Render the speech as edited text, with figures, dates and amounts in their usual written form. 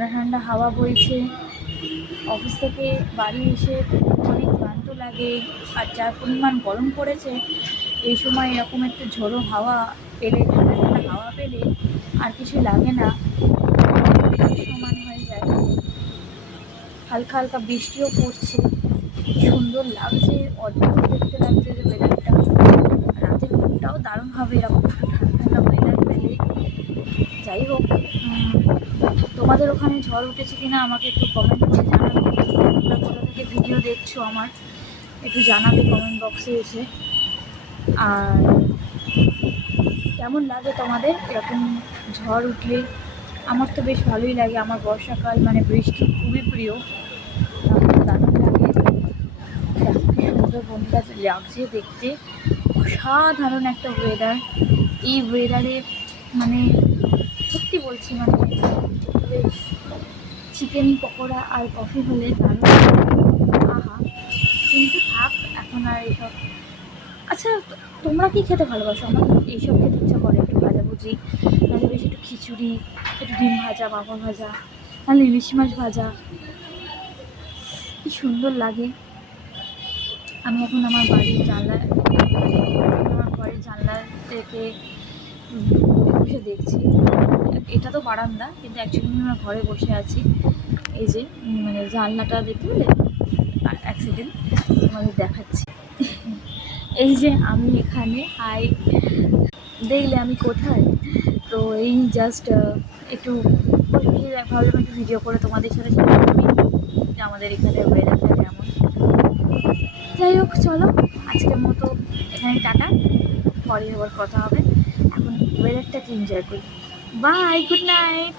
ঠান্ডা ঠান্ডা হাওয়া বইছে। অফিস থেকে বাড়ি এসে অনেক ক্লান্ত লাগে, আর যার পরিমাণ গরম পড়েছে এই সময় এরকম একটু ঝোড়ো হাওয়া পেলে, ঠান্ডা ঠান্ডা হাওয়া পেলে আর কিছু লাগে না, সমান হয়ে যায়। হালকা হালকা বৃষ্টিও পড়ছে, সুন্দর লাগছে, অদ্ভুত দেখতে লাগছে যে ওয়েদারটা। রাতের ঘুমটাও দারুণ হবে এরকম ঠান্ডা ঠান্ডা ওয়েদার পেলে। যাই হোক, তোমাদের ওখানে ঝড় উঠেছে কিনা আমাকে একটু কমেন্ট করে জানাবে। তোমরা কোথা থেকে ভিডিও দেখছো আমার একটু জানাবে কমেন্ট বক্সে এসে। আর কেমন লাগে তোমাদের এরকম ঝড় উঠলে? আমার তো বেশ ভালোই লাগে, আমার বর্ষাকাল মানে বৃষ্টি খুবই প্রিয়, দারুণ লাগে। দেখো কি সুন্দর বন্ধুরা লাগছে দেখতে, অসাধারণ একটা ওয়েদার। এই ওয়েদারে মানে সত্যি বলছি, মানে বেশ চিকেন পকোড়া আর কফি হলে দারুণ, আহা। কিন্তু থাক, এখন আর এইসব। আচ্ছা, তোমরা কি খেতে ভালোবাসো? আমার এইসব খেতে ইচ্ছা করে, একটু ভাজাভুজি, নাহলে বেশ একটু খিচুড়ি, একটু ডিম ভাজা, পাঁপড় ভাজা, নাহলে ইলিশ মাছ ভাজা, কি সুন্দর লাগে। আমি এখন আমার বাড়ির জানলায়, আমার ঘরের জানলা থেকে বসে দেখছি। এটা তো বারান্দা, কিন্তু অ্যাকচুয়ালি আমি আমার ঘরে বসে আছি। এই যে মানে জানলাটা দেখতে পেলে, এক সেকেন্ড তোমাদের দেখাচ্ছি। এই যে আমি এখানে, হাই, দেখলে আমি কোথায়? তো এই জাস্ট একটু ভাবলাম একটু ভিডিও করে তোমাদের সাথে শেয়ার করি যে আমাদের এখানে ওয়েদারটা কেমন। যাই হোক, চলো আজকের মতো এখানে টাটা, পরে আবার কথা হবে। এখন ওয়েদারটাকে এনজয় করি। Bye, good night.